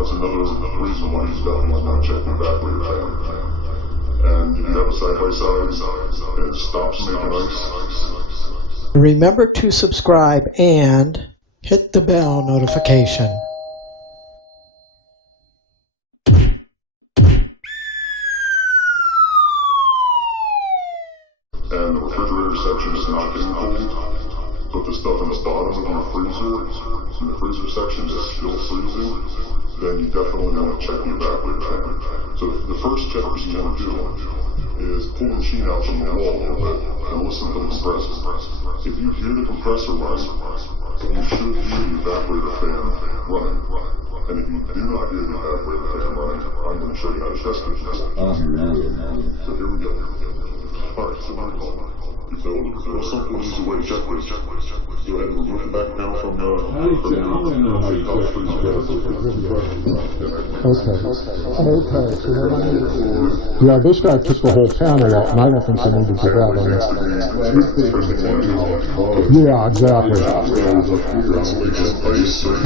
That's another reason why you definitely want to check your evaporator fan. And if you have a side-by-side, and it stops making ice. Remember to subscribe and hit the bell notification. And the refrigerator section is not getting cold, but the stuff on the bottom of your freezer, in the freezer section is still freezing, then you definitely want to check the evaporator fan. So the first check that you want to do is pull the machine out from the wall a little bit and listen to the compressor. If you hear the compressor running, you should hear the evaporator fan running. And if you do not hear the evaporator fan running, I'm going to show you how to test it. So here we go. Alright, so the most simple and easy way to check this. Go ahead and remove the back panel from the Yeah, this guy took the whole panel out, and I don't think they need to do that on it. Yeah, exactly.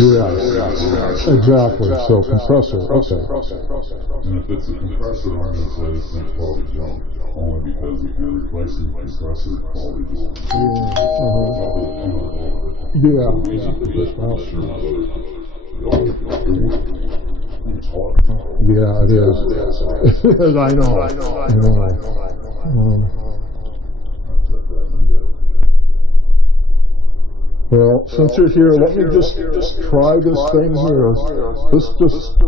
Yeah, exactly. So compressor, okay. And if it's a compressor, I'm going to say this thing's probably junk. Only because if you're replacing the compressor, it's probably just Yeah, it is. It is, I know. Well, since you're here, let me just try this thing here. Let's just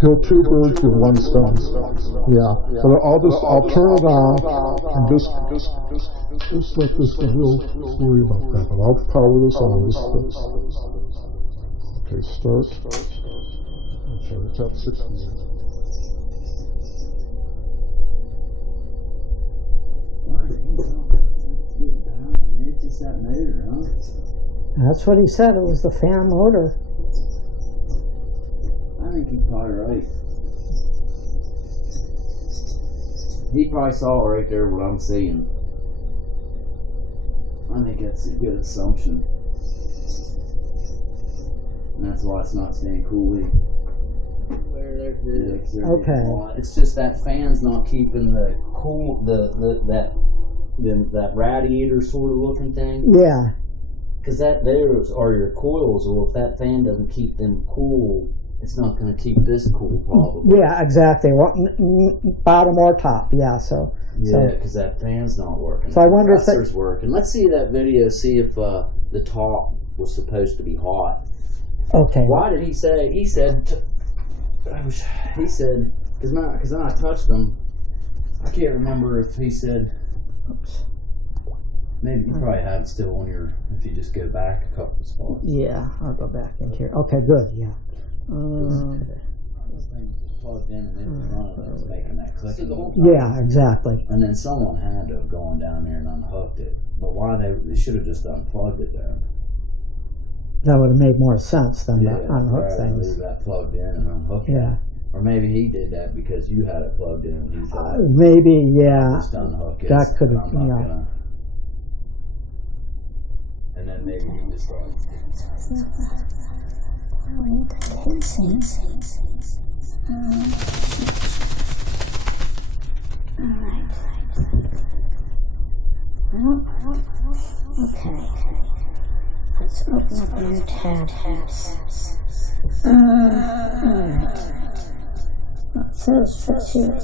kill two birds with one stone. Yeah, but I'll turn it on and just let this go. We'll worry about that. But I'll power this on. Okay, start. Okay, it's at 60. It's just that motor, huh? That's what he said. It was the fan motor. I think he's probably right. He probably saw right there what I'm seeing. I think that's a good assumption. And that's why it's not staying cool. Okay. It's just that fan's not keeping the cool, that radiator sort of looking thing. Yeah. Because those are your coils, or if that fan doesn't keep them cool, it's not going to keep this cool probably. Yeah, exactly. Bottom or top. Yeah. So. Yeah, because that fan's not working. So I wonder if it's working. Let's see that video. See if the top was supposed to be hot. Okay. Why did he say? He said, because when I touched them, I can't remember if he said. Oops. Maybe you probably have it still on your. If you just go back a couple of spots. Yeah, I'll go back in here. Okay, good. Yeah. This thing was plugged in and it was running. It was making that clicking. Yeah, exactly. And then someone had to have gone down there and unhooked it. But why they should have just unplugged it there. That would have made more sense than to unhook things. Leave that plugged in and unhook it. Yeah. Or maybe he did that because you had it plugged in and he thought maybe, yeah. Just unhook it. That could have, yeah. And then maybe he just thought. Okay. Let's open up a new tab. Alright. It says fix here.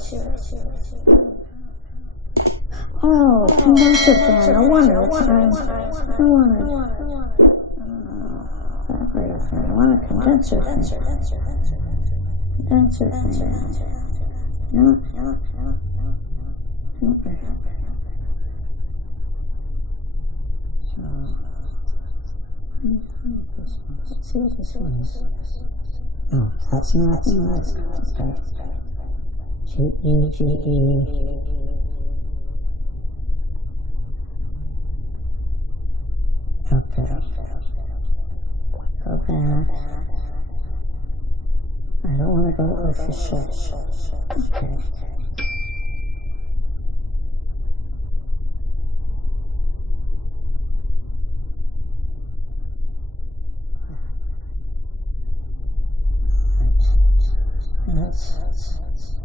Oh, condenser fan. I wanted it. I want a condenser fan. Condenser fan. No. Let's see what this one is. Oh, that's nothing. Okay. GE. Okay. Go back. I don't want to go to official. Okay. That's